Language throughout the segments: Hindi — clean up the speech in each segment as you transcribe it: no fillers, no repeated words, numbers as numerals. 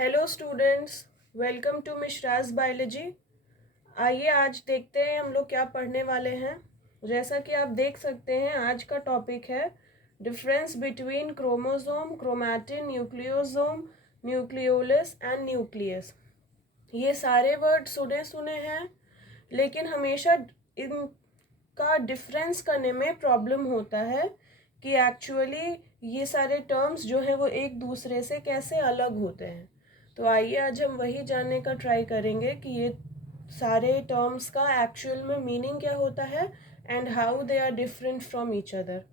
Hello students, welcome to Mishra's biology. आइए आज देखते हैं हम लोग क्या पढ़ने वाले हैं। जैसा कि आप देख सकते हैं आज का टॉपिक है difference between chromosome, chromatin, nucleosome, nucleolus and nucleus. ये सारे वर्ड सुने सुने हैं, लेकिन हमेशा इनका डिफरेंस करने में प्रॉब्लम होता है कि एक्चुअली ये सारे टर्म्स जो हैं वो एक दूसरे से कैसे अलग होते हैं। तो आइए आज हम वही जानने का ट्राई करेंगे कि ये सारे टर्म्स का एक्चुअल में मीनिंग क्या होता है and how they are different from each other.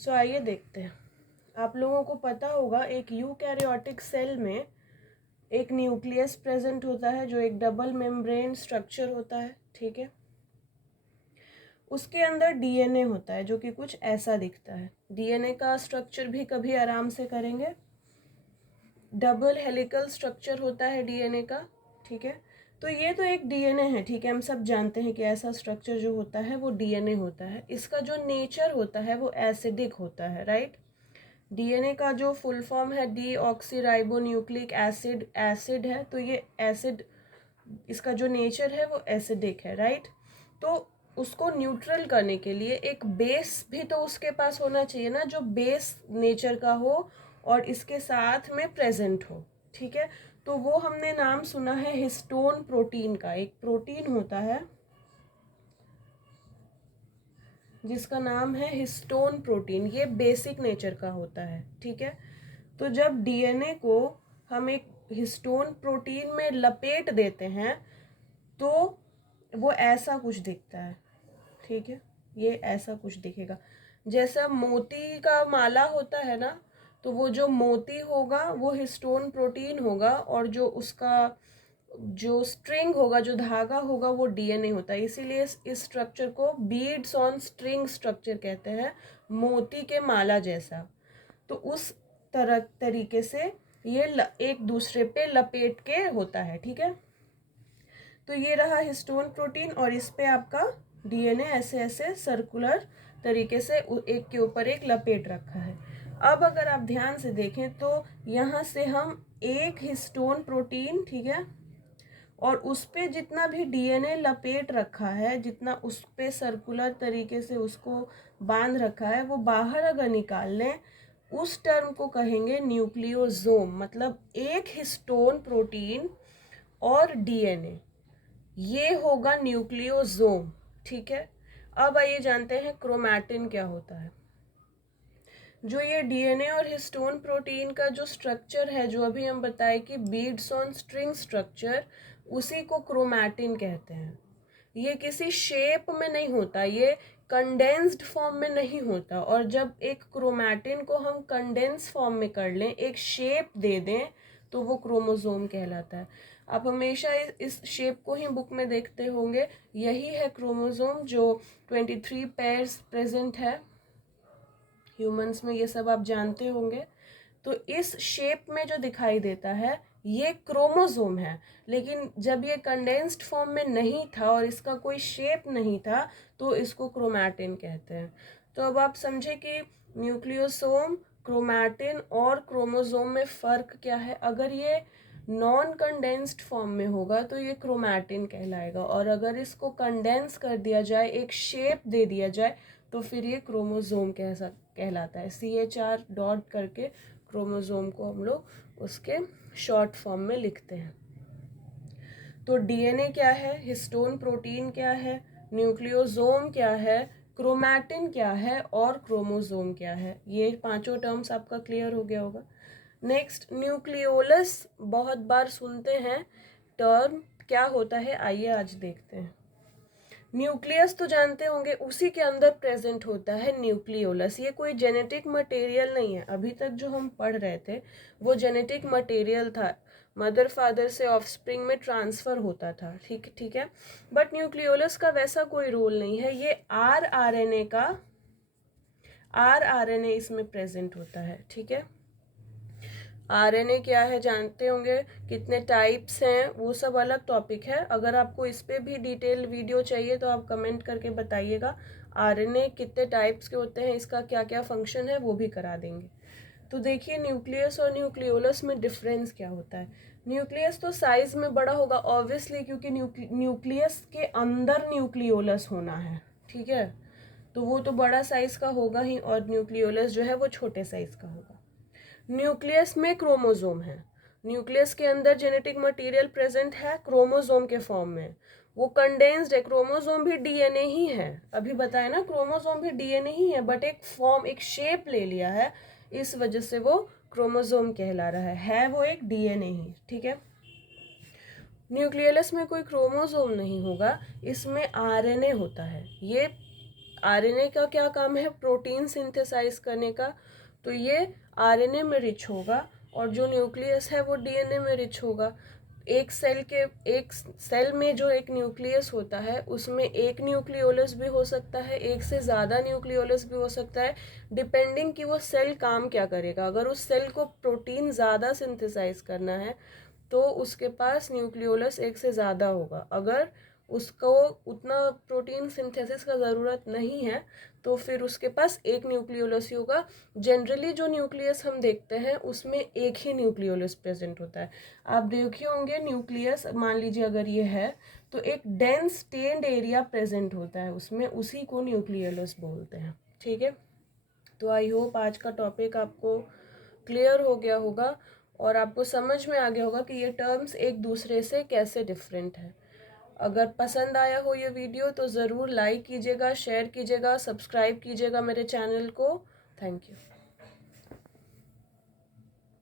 So आइए देखते हैं। आप लोगों को पता होगा एक यूकैरियोटिक सेल में एक न्यूक्लियस प्रेजेंट होता है जो एक डबल मेम्ब्रेन स्ट्रक्चर होता है, ठीक है। उसके अंदर डीएनए होता है जो कि कुछ ऐसा दिखता है। डीएनए का स्ट्रक्चर भी कभी आराम से करेंगे। डबल हेलिकल स्ट्रक्चर होता है डीएनए का, ठीक है। तो ये तो एक डीएनए है, ठीक है। हम सब जानते हैं कि ऐसा स्ट्रक्चर जो होता है वो डीएनए होता है। इसका जो नेचर होता है वो एसिडिक होता है, राइट। डीएनए का जो फुल फॉर्म है डीऑक्सीराइबोन्यूक्लिक एसिड, एसिड है। तो ये एसिड, इसका जो नेचर है वो एसिडिक है, राइट। तो उसको न्यूट्रल करने के लिए एक बेस भी तो उसके पास होना चाहिए ना, जो बेस नेचर का हो और इसके साथ में प्रेजेंट हो, ठीक है। तो वो हमने नाम सुना है हिस्टोन प्रोटीन का। एक प्रोटीन होता है जिसका नाम है हिस्टोन प्रोटीन। ये बेसिक नेचर का होता है, ठीक है। तो जब डीएनए को हम एक हिस्टोन प्रोटीन में लपेट देते हैं तो वो ऐसा कुछ दिखता है, ठीक है। ये ऐसा कुछ दिखेगा जैसा मोती का माला होता है ना। तो वो जो मोती होगा वो हिस्टोन प्रोटीन होगा और जो उसका जो स्ट्रिंग होगा, जो धागा होगा, वो डीएनए होता है। इसीलिए इस स्ट्रक्चर को बीड्स ऑन स्ट्रिंग स्ट्रक्चर कहते हैं, मोती के माला जैसा। तो उस तरीके से ये एक दूसरे पे लपेट के होता है, ठीक है। तो ये रहा हिस्टोन प्रोटीन और इस पे आपका डीएनए ऐसे ऐसे सर्कुलर तरीके से एक के ऊपर एक लपेट रखा है। अब अगर आप ध्यान से देखें तो यहाँ से हम एक हिस्टोन प्रोटीन, ठीक है, और उस पे जितना भी डीएनए लपेट रखा है, जितना उस पे सर्कुलर तरीके से उसको बांध रखा है, वो बाहर अगर निकाल लें उस टर्म को कहेंगे न्यूक्लियोसोम। मतलब एक हिस्टोन प्रोटीन और डीएनए, ये होगा न्यूक्लियोसोम, ठीक है। अब आइए जानते हैं क्रोमैटिन क्या होता है। जो ये डीएनए और हिस्टोन प्रोटीन का जो स्ट्रक्चर है, जो अभी हम बताए कि बीड्स ऑन स्ट्रिंग स्ट्रक्चर, उसी को क्रोमैटिन कहते हैं। ये किसी शेप में नहीं होता, ये कंडेंस्ड फॉर्म में नहीं होता। और जब एक क्रोमैटिन को हम कंडेंस फॉर्म में कर लें, एक शेप दे दें, तो वो क्रोमोसोम कहलाता है। आप हमेशा इस शेप को ही बुक में देखते होंगे। यही है क्रोमोसोम जो 23 पेयर्स प्रेजेंट है ह्यूमंस में, ये सब आप जानते होंगे। तो इस शेप में जो दिखाई देता है ये क्रोमोसोम है। लेकिन जब ये कंडेंस्ड फॉर्म में नहीं था और इसका कोई शेप नहीं था तो इसको क्रोमैटिन कहते हैं। तो अब आप समझे कि न्यूक्लियोसोम, क्रोमैटिन और क्रोमोसोम में फ़र्क क्या है। अगर ये नॉन कंडेंस्ड फॉर्म में होगा तो ये क्रोमैटिन कहलाएगा, और अगर इसको कंडेंस कर दिया जाए, एक शेप दे दिया जाए, तो फिर ये क्रोमोसोम कहलाता है। CHR डॉट करके क्रोमोसोम को हम लोग उसके शॉर्ट फॉर्म में लिखते हैं। तो डीएनए क्या है, हिस्टोन प्रोटीन क्या है, न्यूक्लियोसोम क्या है, क्रोमैटिन क्या है और क्रोमोसोम क्या है। ये पांचों टर्म्स आपका क्लियर हो गया होगा। नेक्स्ट, न्यूक्लियोलस बहुत बार सुनते हैं टर्म, क्या होता है आइए आज देखते हैं। न्यूक्लियस तो जानते होंगे, उसी के अंदर प्रेजेंट होता है न्यूक्लियोलस। ये कोई जेनेटिक मटेरियल नहीं है। अभी तक जो हम पढ़ रहे थे वो जेनेटिक मटेरियल था, मदर फादर से ऑफस्प्रिंग में ट्रांसफर होता था, ठीक है। बट न्यूक्लियोलस का वैसा कोई रोल नहीं है। ये आरएनए इसमें प्रेजेंट होता है, ठीक है। आरएनए क्या है जानते होंगे, कितने टाइप्स हैं, वो सब अलग टॉपिक है। अगर आपको इस पे भी डिटेल वीडियो चाहिए तो आप कमेंट करके बताइएगा। आरएनए कितने टाइप्स के होते हैं, इसका क्या क्या फंक्शन है, वो भी करा देंगे। तो देखिए न्यूक्लियस और न्यूक्लियोलस में डिफरेंस क्या होता है। न्यूक्लियस तो साइज में बड़ा होगा ऑब्वियसली, क्योंकि न्यूक्लियस के अंदर न्यूक्लियोलस होना है, ठीक है, तो वो तो बड़ा साइज का होगा ही, और न्यूक्लियोलस जो है वो छोटे साइज का होगा। न्यूक्लियस में क्रोमोसोम है, न्यूक्लियस के अंदर जेनेटिक मटेरियल प्रेजेंट है क्रोमोसोम के फॉर्म में, वो कंडेंस्ड है। क्रोमोसोम भी डीएनए ही है, अभी बताया ना, क्रोमोसोम भी डीएनए ही है, बट एक फॉर्म, एक शेप ले लिया है, इस वजह से वो क्रोमोसोम कहला रहा है वो एक डीएनए ही, ठीक है। न्यूक्लियस में कोई क्रोमोसोम नहीं होगा, इसमें आरएनए होता है। ये आरएनए का क्या काम है, प्रोटीन सिंथेसाइज करने का, तो ये आरएनए में रिच होगा, और जो न्यूक्लियस है वो डीएनए में रिच होगा। एक सेल में जो एक न्यूक्लियस होता है उसमें एक न्यूक्लियोलस भी हो सकता है, एक से ज़्यादा न्यूक्लियोलस भी हो सकता है, डिपेंडिंग कि वो सेल काम क्या करेगा। अगर उस सेल को प्रोटीन ज़्यादा सिंथेसाइज करना है तो उसके पास न्यूक्लियोलस एक से ज़्यादा होगा। अगर उसको उतना प्रोटीन सिंथेसिस का ज़रूरत नहीं है तो फिर उसके पास एक न्यूक्लियोलस ही होगा। जनरली जो न्यूक्लियस हम देखते हैं उसमें एक ही न्यूक्लियोलस प्रेजेंट होता है। आप देखे होंगे न्यूक्लियस, मान लीजिए अगर ये है तो एक डेंस स्टेन्ड एरिया प्रेजेंट होता है उसमें, उसी को न्यूक्लियोलस बोलते हैं, ठीक है। तो आई होप आज का टॉपिक आपको क्लियर हो गया होगा और आपको समझ में आ गया होगा कि ये टर्म्स एक दूसरे से कैसे डिफरेंट है। अगर पसंद आया हो ये वीडियो तो ज़रूर लाइक कीजिएगा, शेयर कीजिएगा, सब्सक्राइब कीजिएगा मेरे चैनल को। Thank you.